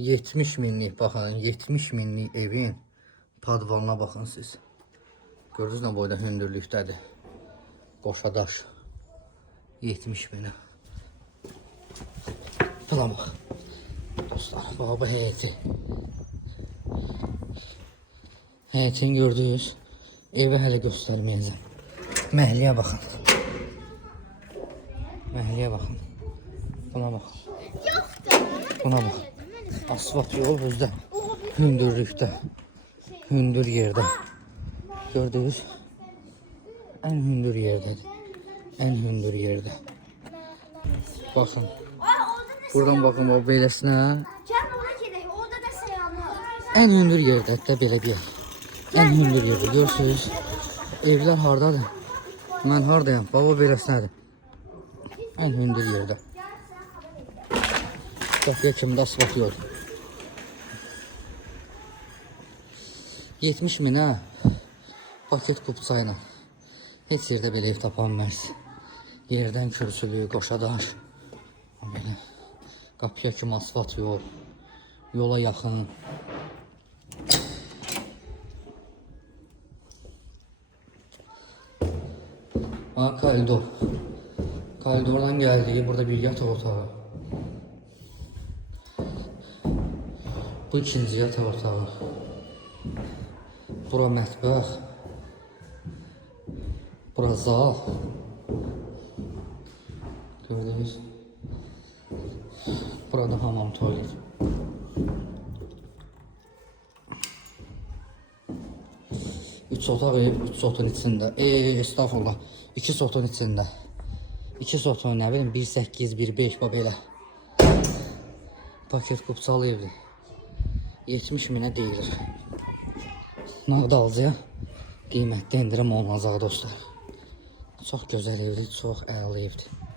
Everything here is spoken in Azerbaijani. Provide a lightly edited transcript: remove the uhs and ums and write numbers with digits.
70 minlik, baxın, 70 minlik evin padvalına baxın siz. Gördünüz nə boyda hündürlükdədir. Qoşadaş. 70 minə. Buna bax. Dostlar, bax bu həyəti. Həyətini gördünüz. Evi hələ göstərməyəcəm. Məhliyə baxın. Məhliyə baxın. Buna baxın. Buna bax. Asfalt yol özdə. Hündürlükdə. Hündür yerdə. Gördünüz. Ən hündür yerdədir. Ən hündür yerdə. Baxın. Buradan baxın o beləsinə. Ən hündür yerdədir də belə bir yer. Ən hündür yerdə. Görürsünüz. Evlər hardadır? Mən hardayam? Bax o beləsinədir. Ən hündür yerdə. Qapıya kimi də asfalt yol. 70 minə paket kupçayla. Heç yerdə belə ev tapanmaz. Yerdən kürsülü, qoşadaş. Belə. Qapıya kimi asfalt yol. Yola yaxın. Koridor. Koridordan geldiği burada bir yatak otağı. Bu ikinci yatak otağı. Bura mətbəx. Bura zal. Gördünüz. Burada hamam tuvalet. Üç otaq ev, 3 sotun içində. Estağfurullah. 2 sotun içində. 2 sotun nə bilim 1.8, 1.5 belə. Paket kupçalı evdir. 70 minə deyilir. Nağd alıcıya qiymətli endirim olunacaq dostlar. Çox gözəl evdir, çox əla evdir.